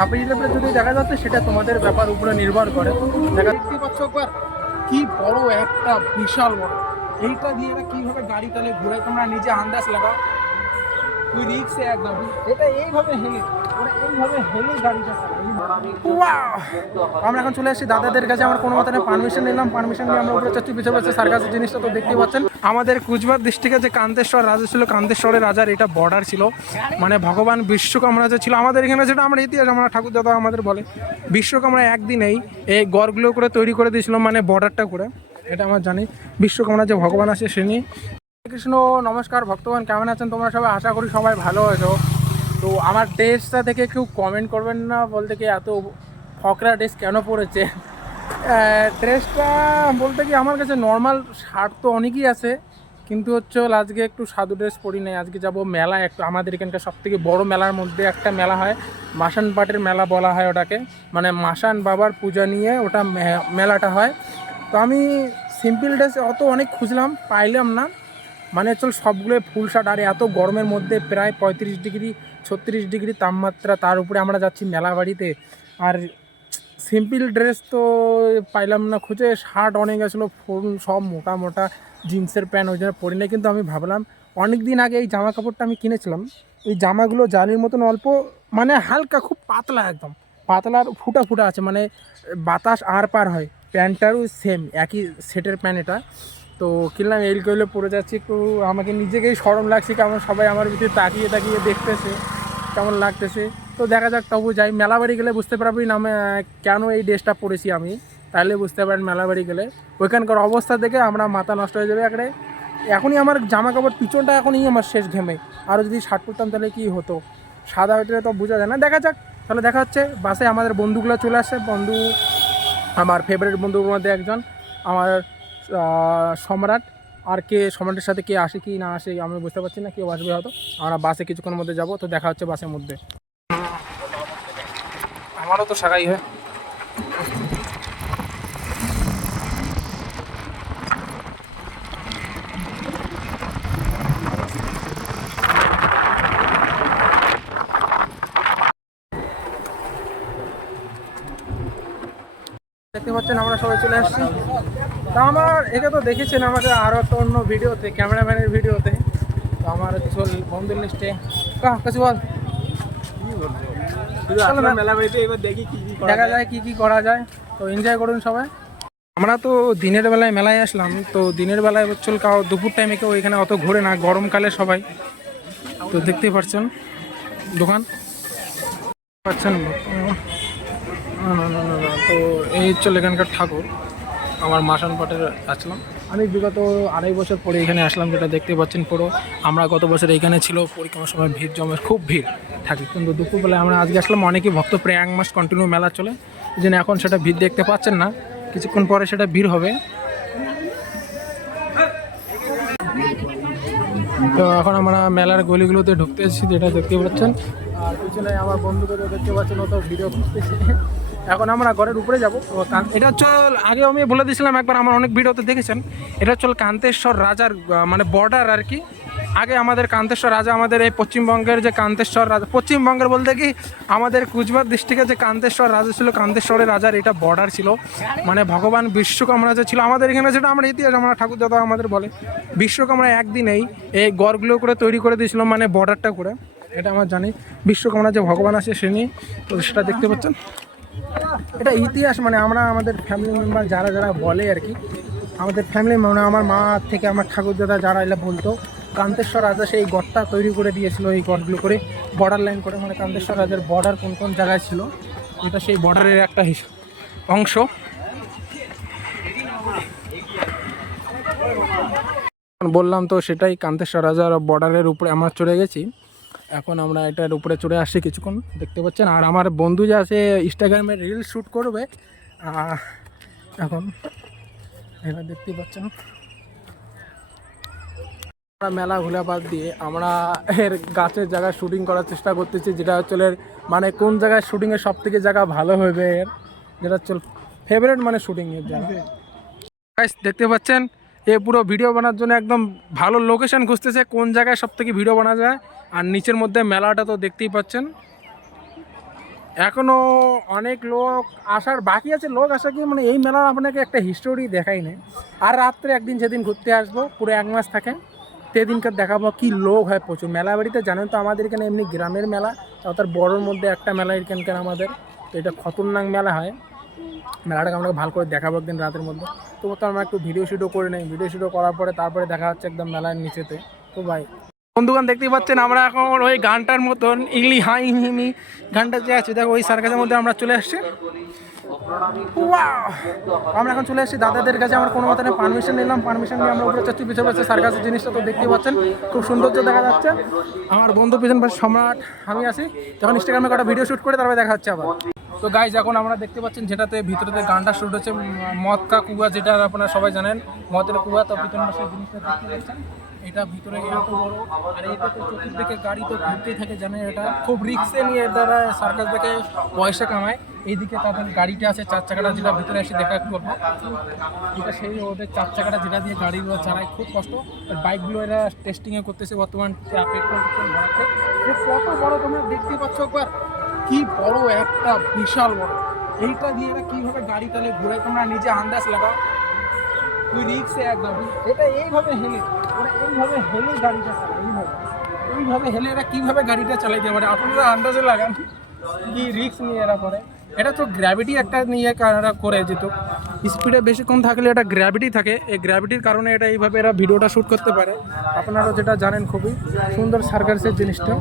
ছাব্বিশ লেভেলে যদি দেখা যাচ্ছে, সেটা তোমাদের ব্যাপার উপরে নির্ভর করে। দেখা দেখতে পাচ্ছ একবার, কি বড় একটা বিশাল বড়। এইটা দিয়ে এরা কীভাবে গাড়ি তাহলে ঘুরে তোমরা নিজে আন্দাজ লাগাও। তুই রিক্সে একদম। এটা এইভাবে হেলে ওরা এইভাবে হেলে গাড়িটা চালায়। আমরা এখন চলে আসছি দাদাদের কাছে। আমরা কোনো মতনে পারমিশন নিলাম। পারমিশন নিয়ে আমরা উপরে চাচ্ছি পিছনে পাচ্ছি সার্কাসের জিনিসটা তো দেখতে পাচ্ছেন। আমাদের কুচবিহার ডিস্ট্রিক্টে যে কান্তেশ্বর রাজা ছিল, কান্তেশ্বরের রাজার এটা বর্ডার ছিল। মানে ভগবান বিশ্বকর্মা রাজা ছিল, আমাদের এখানে যেটা আমরা ইতিহাস, আমরা ঠাকুর দাদা আমাদের বলে। বিশ্বকর্মা একদিনেই এই গড়গুলো করে তৈরি করে দিয়েছিল মানে বর্ডারটা করে। এটা আমার জানি। বিশ্বকর্মা যে ভগবান আছে সে নিয়ে কৃষ্ণ নমস্কার, ভক্তগণ কেমন আছেন? তোমরা সবাই আশা করি সবাই ভালো আছো। তো আমার ড্রেসটা থেকে কেউ কমেন্ট করবেন না, বলতে কি এত ফকরা ড্রেস কেন পরেছে ড্রেসটা বলতে কি আমার কাছে নর্মাল শার্ট তো অনেকই আছে, কিন্তু হচ্ছে আজকে একটু সাধু ড্রেস পরি নাই। আজকে যাব মেলায় একটু আমাদের এখানকার সব থেকে বড়ো মেলার মধ্যে একটা মেলা হয়, মাসান পাটের মেলা বলা হয় ওটাকে। মানে মাসান বাবার পূজা নিয়ে ওটা মেলাটা হয়। তো আমি সিম্পল ড্রেস অত অনেক খুঁজলাম, পাইলাম না। মানে চল সবগুলো ফুল শার্ট আর এত গরমের মধ্যে প্রায় পঁয়ত্রিশ ডিগ্রি ছত্রিশ ডিগ্রি তাপমাত্রা, তার উপরে আমরা যাচ্ছি মেলা বাড়িতে আর সিম্পল ড্রেস তো পাইলাম না, খুঁজে শার্ট অনেক গেছিল, ফুল সব মোটা মোটা, জিন্সের প্যান্ট ওই জন্য পরি নাই, কিন্তু আমি ভাবলাম অনেক দিন আগে এই জামা কাপড়টা আমি কিনেছিলাম। এই জামাগুলো জালির মতন অল্প মানে হালকা, খুব পাতলা একদম। পাতলার ফুটা ফুটা আছে মানে বাতাস আর পার হয়, প্যান্টটারও সেম একই সেটের প্যান্ট এটা। তো কিনলাম এল কইলে পরে যাচ্ছি একটু, আমাকে নিজেকেই সরম লাগছে কেমন সবাই আমার ভিতরে তাকিয়ে তাকিয়ে দেখতেছে, কেমন লাগতেছে। তো দেখা যাক, তবু যাই মেলাবাড়ি গেলে বুঝতে পারবি না কেন এই ড্রেসটা পরেছি আমি। তাহলে বুঝতে পারেন মেলাবাড়ি গেলে। ওইখানকার অবস্থা দেখে আমরা মাথা নষ্ট হয়ে যাবে একবারে। এখনই আমার জামা কাপড় পিছনটা এখনই আমার শেষ ঘেমে। আরও যদি শার্ট পরতাম তাহলে কী হতো? সাদা হইতে তো বোঝা যায় না। দেখা যাক, তাহলে দেখা হচ্ছে। বাসে আমাদের বন্ধুগুলো চলে আসছে বন্ধু, আমার ফেভারিট বন্ধুর মধ্যে একজন। আমার সম্রাট আর কে সম্রাটের সাথে কে আসে কি না আসে আমি বুঝতে পারছি না, কেউ আসবে হয়তো। আমরা বাসে কিছুক্ষণের মধ্যে যাব, তো দেখা হচ্ছে বাসের মধ্যে। আমারও তো সাকাই হয়। দেখতে পাচ্ছেন আমরা সবাই চলে আসছি। তা আমার একে তো দেখেছেন আমাদের আরও একটা অন্য ভিডিওতে ক্যামেরাম্যানের ভিডিওতে। তো আমার চল বন্ধুর লিস্টে কাহ কাছে বল। দেখি কি কি দেখা যায়। কি কি করা যায়। তো এনজয় করুন সবাই। আমরা তো দিনের বেলায় মেলায় আসলাম তো দিনের বেলায় চল কাউ দুপুর টাইমে কেউ এখানে অত ঘোরে না গরমকালে সবাই। তো দেখতেই পাচ্ছেন দোকান। পাচ্ছেন। না, না, না, না, না, তো এই চল এখানকার ঠাকুর। আমার মাসান পাটের আসলাম। আমি বিগত আড়াই বছর পরে এখানে আসলাম যেটা দেখতে পাচ্ছেন পুরো। আমরা গত বছর এখানে ছিল পরিক্রমার সময় ভিড় জমে খুব ভিড় থাকে। কিন্তু দুপুরবেলায় আমরা আজকে আসলাম অনেকই ভক্ত প্রায় এক মাস কন্টিনিউ মেলা চলে। এই জন্য এখন সেটা ভিড় দেখতে পাচ্ছেন না কিছুক্ষণ পরে সেটা ভিড় হবে। তো এখন আমরা মেলার গলিগুলোতে ঢুকতে এসেছি যেটা দেখতে পাচ্ছেন। আর পিছনে আমার বন্ধুকে দেখতে পাচ্ছেন ও তো ভিডিও করতেছে। এখন আমরা ঘরের উপরে যাব। এটা চল আগে আমি বলে দিয়েছিলাম একবার, আমার অনেক ভিডিওতে দেখেছেন। এটা চল কান্তেশ্বর রাজার মানে বর্ডার আর কি। আগে আমাদের কান্তেশ্বর রাজা, আমাদের এই পশ্চিমবঙ্গের যে কান্তেশ্বর রাজা, পশ্চিমবঙ্গের বলতে কি, আমাদের কুচবিহার ডিস্ট্রিক্টে যে কান্তেশ্বর রাজা ছিল, কান্তেশ্বরের রাজার এটা বর্ডার ছিল। মানে ভগবান বিশ্বকর্মা রাজা ছিল, আমাদের এখানে যেটা আমরা ইতিহাস, আমরা ঠাকুর দাদা আমাদের বলে বিশ্বকর্মা একদিনেই এই গড়গুলো করে তৈরি করে দিয়েছিল মানে বর্ডারটা করে। এটা আমার জানি বিশ্বকর্মা যে ভগবান আছে সে নিয়ে তো সেটা দেখতে পাচ্ছেন। এটা ইতিহাস মানে আমরা আমাদের ফ্যামিলি মেম্বার যারা যারা বলে আর কি, আমাদের ফ্যামিলি মানে আমার মা থেকে আমার ঠাকুর দাদা যারা এলা বলতো, কান্তেশ্বর রাজা সেই গড়টা তৈরি করে দিয়েছিল এই গড়গুলো করে বর্ডার লাইন করে মানে কান্তেশ্বর রাজার বর্ডার কোন কোন জায়গায় ছিল, এটা সেই বর্ডারের একটা অংশ। বললাম তো সেটাই, কান্তেশ্বর রাজার বর্ডারের উপরে আমরা চলে গেছি। এখন আমরা এটার উপরে চড়ে আসছি কিছুক্ষণ, দেখতে পাচ্ছেন? আর আমার বন্ধু যে আছে ইনস্টাগ্রামে রিল শ্যুট করবে এখন এটা দেখতে পাচ্ছেন। আমরা মেলা বাদ দিয়ে আমরা এর গাছের জায়গায় শুটিং করার চেষ্টা করতেছি, যেটা হচ্ছে মানে কোন জায়গায় শুটিংয়ের সব থেকে জায়গা ভালো হবে এর, যেটা হচ্ছে ফেভারিট মানে শুটিংয়ের জায়গা। দেখতে পাচ্ছেন? এ পুরো ভিডিও বানার জন্য একদম ভালো লোকেশন খুঁজতেছে, কোন জায়গায় সব থেকে ভিডিও বানা যায়। আর নিচের মধ্যে মেলাটা তো দেখতেই পাচ্ছেন। এখনও অনেক লোক আসার, বাকি আছে লোক আসা কি মানে এই মেলার আপনাকে একটা হিস্টোরি দেখাই নেই আর রাত্রে একদিন যেদিন ঘুরতে আসব, পুরো এক মাস থাকে, সেদিনকার দেখাবো কি লোক হয় প্রচুর। মেলা বাড়িতে জানেন তো আমাদের এখানে এমনি গ্রামের মেলা, তাও তার বড়োর মধ্যে একটা মেলা এখানকার আমাদের, তো এটা খতরনাক মেলা হয়। মেলাটাকে আমরা ভালো করে দেখাবো একদিন রাতের মধ্যে। তো তো আমরা একটু ভিডিও শুটও করে নেই। ভিডিও শুটও করার পরে তারপরে দেখা হচ্ছে একদম মেলার নিচেতে। তো ভাই বন্ধুগান দেখতেই পাচ্ছেন আমরা এখন ওই গানটার মতন ইংলি হাই হিমি গানটা যে আছে, দেখো ওই সার্কাসের মধ্যে আমরা চলে আসছি! আমরা এখন চলে এসেছি দাদাদের কাছে। আমরা কোনো মতনে পারমিশন নিলাম। পারমিশন নিয়ে আমরা উপরে চাচ্ছি, পিছনে পাচ্ছে সার্কাসের জিনিসটা তো দেখতেই পাচ্ছেন। খুব সৌন্দর্য দেখা যাচ্ছে। আমার বন্ধু পিছন পাশে সম্রাট, আমি আছি। তখন ইনস্টাগ্রামে কটা ভিডিও শ্যুট করে, তারপরে দেখা হচ্ছে আবার। তো গাইজ এখন আমরা দেখতে পাচ্ছেন যেটাতে ভিতরেতে গানটা শুট হচ্ছে উম, মদ কা কুয়া যেটা আপনারা সবাই জানেন মদের কুয়া। তো পিছন পাশে জিনিসটা দেখতে পাচ্ছেন। এটা ভিতরে এত বড় আর এটা তো চতুর্দিকে গাড়ি তো ঘুরতেই থাকে জানেন এটা। খুব রিক্সে নিয়ে তারা সার্কাস থেকে পয়সা কামায়। এইদিকে তাদের গাড়িটা আছে চার চাকাটা যেটা ভিতরে এসে দেখা করব। এটা সেই ওদের চার চাকাটা যেটা দিয়ে গাড়িগুলো চালায় খুব কষ্ট। আর বাইকগুলো এরা টেস্টিংয়ে করতেছে বর্তমান পেট্রোল কত বড় তোমরা দেখতে পাচ্ছ একবার। কি বড় একটা বিশাল বড়। এইটা দিয়ে এরা কীভাবে গাড়ি তাহলে ঘুরে তোমরা নিজে আন্দাজ লাগাও। তুই রিক্সে একদম এটা এইভাবে হেলে, ওরা এইভাবে হেলে গাড়িটা চালায়, এইভাবে। এইভাবে হেলে এরা কীভাবে গাড়িটা চালাইতে পারে, আপনারা আন্দাজে লাগান। কি রিক্স নিয়ে এরা করে। এটা তো গ্র্যাভিটি একটা নিয়ে এরা করে যেত। স্পিডে বেশিক্ষণ থাকলে এটা গ্র্যাভিটি থাকে। এই গ্র্যাভিটির কারণে এটা এইভাবে এরা ভিডিওটা শ্যুট করতে পারে। আপনারা যেটা জানেন খুবই সুন্দর সার্কাসের জিনিসটা।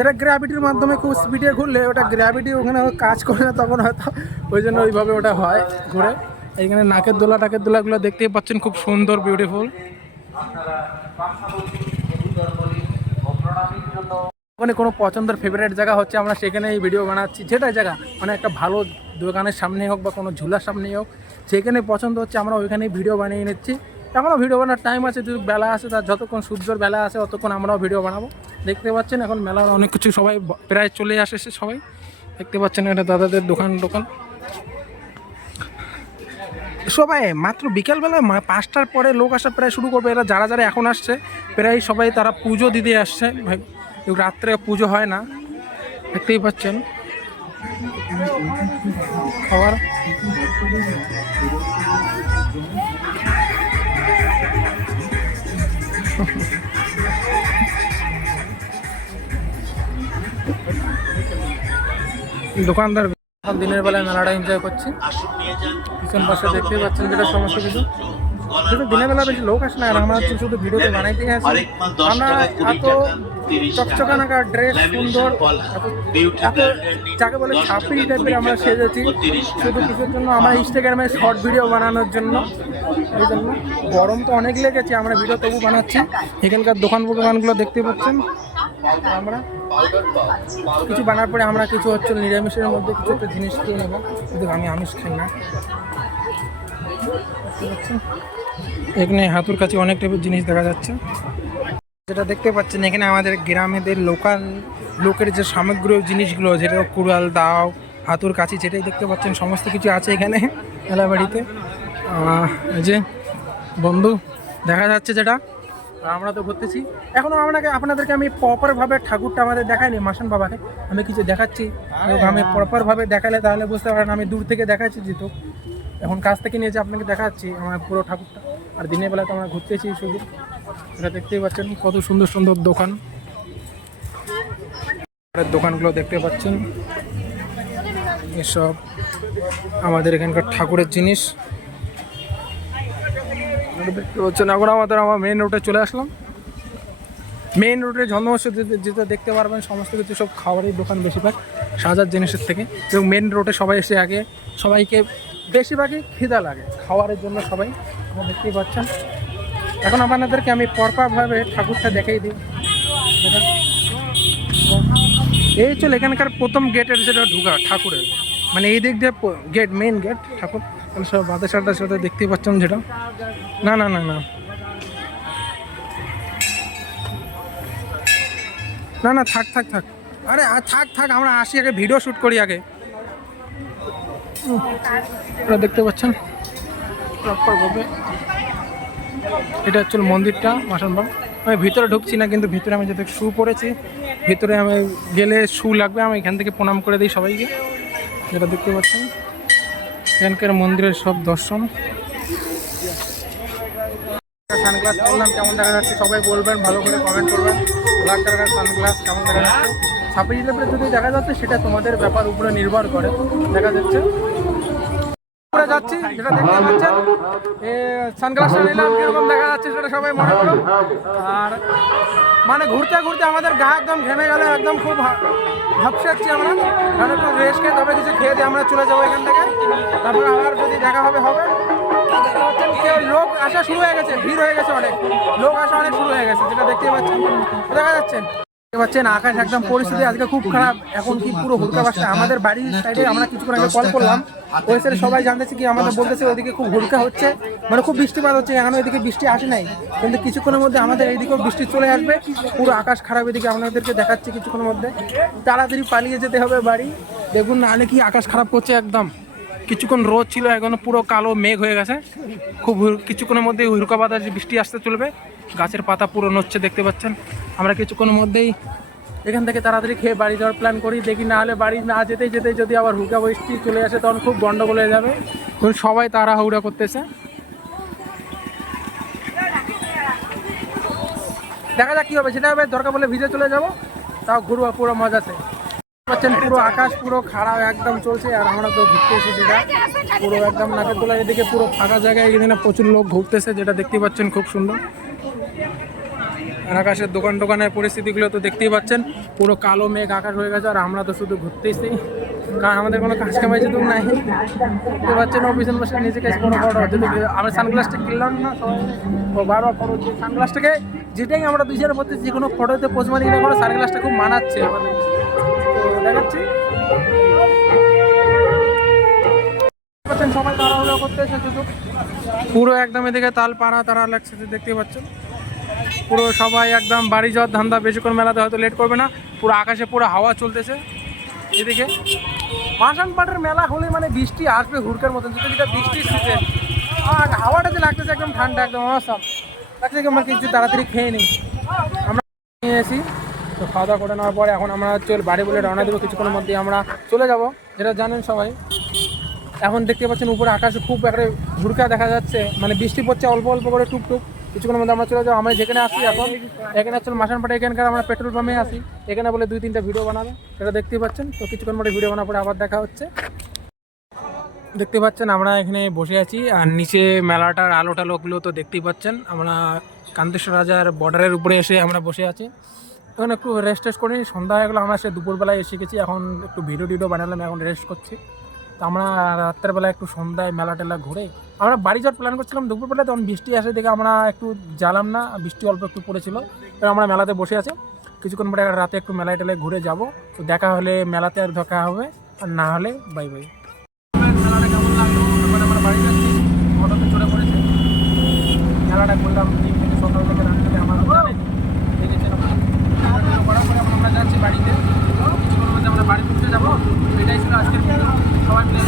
এটা গ্র্যাভিটির মাধ্যমে খুব স্পিডে ঘুরলে ওটা গ্র্যাভিটি ওখানে কাজ করে না তখন হয়তো ওই জন্য ওইভাবে ওটা হয় ঘুরে। এইখানে নাকের দোলা, টাকের দোলাগুলো দেখতেই পাচ্ছেন খুব সুন্দর বিউটিফুল ওখানে কোনো পছন্দের ফেভারিট জায়গা হচ্ছে আমরা সেখানে এই ভিডিও বানাচ্ছি। যেটাই জায়গা মানে একটা ভালো দোকানের সামনে হোক বা কোনো ঝুলার সামনেই হোক, যেখানে পছন্দ হচ্ছে আমরা ওইখানেই ভিডিও বানিয়ে নিচ্ছি। এখনও ভিডিও বানার টাইম আছে, যদি বেলা আছে তার যতক্ষণ সূর্যর বেলা আছে ততক্ষণ আমরাও ভিডিও বানাবো। দেখতে পাচ্ছেন এখন মেলার অনেক কিছু সবাই প্রায় চলে আসেছে সবাই। দেখতে পাচ্ছেন এটা দাদাদের দোকান দোকান সবাই, মাত্র বিকেলবেলায় মা- পাঁচটার পরে লোক আসা প্রায় শুরু করবে। এরা যারা যারা এখন আসছে, প্রায় সবাই তারা পুজো দিতে আসছে। ভাই রাত্রে পুজো হয় না, দেখতেই পাচ্ছেন। খাবার দোকানদার দিনের বেলায় মেলাটা এনজয় করছি। পিছন পাশে দেখতেই পাচ্ছেন যেটা সমস্ত কিছু। কিন্তু দিনের বেলা বেশি লোক আসে না আর আমরা হচ্ছে শুধু ভিডিওতে বানাইতে আসি। আমরা এত চকচকানাকা ড্রেস সুন্দর এত যাকে বলে ছাপড়ি টাইপের আমরা সেজেছি। শুধু কিছুর জন্য আমরা ইনস্টাগ্রামে শর্ট ভিডিও বানানোর জন্য। এই জন্য। গরম তো অনেক লেগেছে আমরা ভিডিও তবু বানাচ্ছি। এখানকার দোকান দোকানগুলো দেখতে পাচ্ছেন। আমরা কিছু বানার পরে আমরা কিছু হচ্ছে নিরামিষের মধ্যে কিছু একটা জিনিস খেয়ে নেব। কিন্তু আমি আমিষ খাই না। দেখতে পাচ্ছেন? এখানে হাতুর কাছে অনেক টাইপের জিনিস দেখা যাচ্ছে। যেটা দেখতে পাচ্ছেন এখানে আমাদের গ্রামেদের লোকাল লোকের যে সামগ্রী জিনিসগুলো যেটা কুড়াল দাও হাতুর কাছি যেটাই দেখতে পাচ্ছেন সমস্ত কিছু আছে এখানে এই যে বন্ধু দেখা যাচ্ছে যেটা। আমরা তো ঘুরতেছি। এখনও আপনাকে আপনাদেরকে আমি প্রপারভাবে ঠাকুরটা আমাদের দেখাইনি মাসান বাবাকে। আমি কিছু দেখাচ্ছি। আমি প্রপারভাবে দেখালে তাহলে বুঝতে পারেন আমি দূর থেকে দেখাচ্ছি যেহেতু। এখন কাছ থেকে নিয়ে যে আপনাকে দেখাচ্ছি আমার পুরো ঠাকুরটা। আর দিনের বেলা তো আমরা ঘুরতেছি শুধু। এটা দেখতেই পাচ্ছেন, কত সুন্দর সুন্দর দোকান। দোকানগুলো দেখতে পাচ্ছেন। এসব আমাদের এখানকার ঠাকুরের জিনিস। দেখতে পাচ্ছেন এখন আমাদের আমার মেন রোডে চলে আসলাম। মেন রোডে জন্মস্য যেটা দেখতে পারবেন, সমস্ত কিছু সব খাবারের দোকান বেশিরভাগ, সাজার জিনিসের থেকে। এবং মেন রোডে সবাই এসে আগে সবাইকে বেশিরভাগই খিদা লাগে, খাওয়ারের জন্য সবাই দেখতেই পাচ্ছেন। এখন আপনাদেরকে আমি পরপাভাবে ঠাকুরটা দেখাই দিই। এই চল, এখানকার প্রথম গেটের যেটা ঢুকা, ঠাকুরের। মানে এই দিক দিয়ে গেট মেন গেট ঠাকুর। সব বাদে সাথে দেখতেই পাচ্ছেন যেটা। না না না না। না না, থাক থাক থাক। আরে থাক থাক, আমরা আসি আগে ভিডিও শ্যুট করি আগে। আপনারা দেখতে পাচ্ছেন? প্রপারভাবে এটা হচ্ছে মন্দিরটা মাসান বাবা আমি ভিতরে ঢুকছি না, কিন্তু ভিতরে আমি যাতে শু পরেছি, ভিতরে আমি গেলে শু লাগবে, আমি এখান থেকে প্রণাম করে দিই সবাইকে। যেটা দেখতে পাচ্ছেন, এখানকার মন্দিরের সব দর্শন। সানগ্লাস কেমন দেখা যাচ্ছে? সবাই বলবেন, ভালো করে কমেন্ট করবেন। সানগ্লাস কেমন দেখা যাচ্ছে? ছাব্বিশ লেভেলে যদি দেখা যাচ্ছে, সেটা তোমাদের ব্যাপার উপরে নির্ভর করে। দেখা যাচ্ছে। যাচ্ছি, যেটা দেখতে পাচ্ছেন সানগ্লাসটা নিলাম, কীরকম দেখা যাচ্ছে সেটা সবাই মনে করো। আর মানে ঘুরতে ঘুরতে আমাদের গা একদম ঘেমে গেলে, একদম খুব ভাবসাচ্ছি আমরা কারণ একটু রেস্ট খেয়ে তবে কিছু খেয়ে দিয়ে আমরা চলে যাব এখান থেকে। তারপর আবার যদি দেখা হবে হবে। লোক আসা শুরু হয়ে গেছে, ভিড় হয়ে গেছে অনেক। লোক আসা অনেক শুরু হয়ে গেছে, যেটা দেখতে পাচ্ছেন। দেখা দেখতে পাচ্ছেন, আকাশ একদম পরিস্থিতি আজকে খুব খারাপ। এখন কি পুরো হুড়কা বাসটা আমাদের বাড়ির সাইডে আমরা কিছুক্ষণ আগে কল করলাম। ওই সাইডে সবাই জানতেছে কি আমাদের বলতেছে, ওইদিকে খুব হুড়কা হচ্ছে। মানে খুব বৃষ্টিপাত হচ্ছে, এখনও এদিকে বৃষ্টি আসে নাই। কিন্তু কিছুক্ষণের মধ্যে আমাদের এইদিকেও বৃষ্টি চলে আসবে। পুরো আকাশ খারাপ এদিকে আপনাদেরকে দেখাচ্ছে কিছুক্ষণের মধ্যে। তাড়াতাড়ি পালিয়ে যেতে হবে বাড়ি। দেখুন নাহলে কি আকাশ খারাপ করছে একদম। কিছুক্ষণ রোদ ছিল, এখন পুরো কালো মেঘ হয়ে গেছে। খুব কিছুক্ষণের মধ্যেই হুরকা বাতাস বৃষ্টি আসতে চলবে। গাছের পাতা পুরো নচ্ছে দেখতে পাচ্ছেন। আমরা কিছুক্ষণের মধ্যেই এখান থেকে তাড়াতাড়ি খেয়ে বাড়ি যাওয়ার প্ল্যান করি। দেখি না হলে বাড়ি না যেতে যেতে যদি আবার হুকা বৃষ্টি চলে আসে, তখন খুব গন্ডগোল হয়ে যাবে। সবাই তাড়াহুড়া করতেছে। দেখা যাক কী হবে, সেটা হবে দরকার বলে ভিজে চলে যাব। তাও ঘুরবো পুরো মজাতে। পাচ্ছেন, পুরো আকাশ পুরো খারাপ একদম চলছে, আর আমরা তো ঘুরতে এসেছি পুরো একদম নাকের তোলা এদিকে পুরো ফাঁকা জায়গায় এখানে প্রচুর লোক ঘুরতেছে, যেটা দেখতে পাচ্ছেন খুব সুন্দর। আর আকাশের দোকান টোকানের পরিস্থিতিগুলো তো দেখতেই পাচ্ছেন, পুরো কালো মেঘ আকাশ হয়ে গেছে, আর আমরা তো শুধু ঘুরতেইছি কারণ আমাদের কোনো কাজ কামাই যেহেতু নাই। দেখতে পাচ্ছেন অফিসের বসে নিজেকে কোনো বড় যদি আমরা সানগ্লাসটা কিনলাম না বারবার ফটো সানগ্লাসটাকে যেটাই আমরা দুইজনের মধ্যে যে কোনো ফটোতে পোজ মারি না করে সানগ্লাসটা খুব মানাচ্ছে। আমাদের সবাই শুধু পুরো একদম এদিকে তাল পাড়া তারা লাগছে দেখতে পাচ্ছেন। পুরো সবাই একদম বাড়ি যাওয়ার ধান্দা বেশিক্ষণ মেলাতে হয়তো লেট করবে না। পুরো আকাশে পুরো হাওয়া চলতেছে এদিকে। পাটের মেলা হলে মানে বৃষ্টি আসবে হুড়কার মতন, যেটা যেটা বৃষ্টির সিজন আর হাওয়াটা যে লাগতেছে একদম ঠান্ডা, একদম অসাম লাগছে কি আমরা কিছু তাড়াতাড়ি খেয়ে নিই। আমরা নিয়ে এসি। তো খাওয়া দাওয়া করে নেওয়ার পরে এখন আমরা হচ্ছে বাড়ি বলে রওনা দেবো। কিছুক্ষণের মধ্যে আমরা চলে যাব। যেটা জানেন সবাই, এখন দেখতে পাচ্ছেন উপরে আকাশে খুব একটা ঝুড়কা দেখা যাচ্ছে। মানে বৃষ্টি পড়ছে অল্প অল্প করে টুকটুক। কিছুক্ষণের মধ্যে আমরা চলে যাব। আমরা যেখানে আসি এখন, এখানে হচ্ছে মাসানপাটা এখানকার আমরা পেট্রোল পাম্পে আসি এখানে বলে দুই তিনটা ভিডিও বানাবে। সেটা দেখতেই পাচ্ছেন। তো কিছুক্ষণ পরে ভিডিও বানার পরে আবার দেখা হচ্ছে। দেখতে পাচ্ছেন, আমরা এখানে বসে আছি। আর নিচে মেলাটার আলো টালোগুলো তো দেখতেই পাচ্ছেন। আমরা কান্তেশ্বর রাজার বর্ডারের উপরে এসে আমরা বসে আছি। এখন একটু রেস্ট টেস্ট করি সন্ধ্যা হয়ে গেলো, আমরা সে দুপুরবেলায় এসে গেছি। এখন একটু ভিডিও টিডিও বানালাম, এখন রেস্ট করছি। তো আমরা রাত্রের বেলা একটু সন্ধ্যায় মেলা টেলা ঘুরে, আমরা বাড়ি যাওয়ার প্ল্যান করছিলাম। দুপুরবেলা তখন বৃষ্টি আসে দেখে আমরা একটু জ্বালাম না, বৃষ্টি অল্প একটু পড়েছিল। এবার আমরা মেলাতে বসে আছি। কিছুক্ষণ পরে রাতে একটু মেলায় টেলায় ঘুরে যাব। তো দেখা হলে মেলাতে আর দেখা হবে, আর না হলে বাই বাই মেলাটা পড়েছে মেলাটা করলাম থেকে আমরা বাড়িতে। তো কিছুক্ষণ মধ্যে আমরা বাড়ি ঘুরতে যাব। এটাই ছিল আজকের সবাই মিলে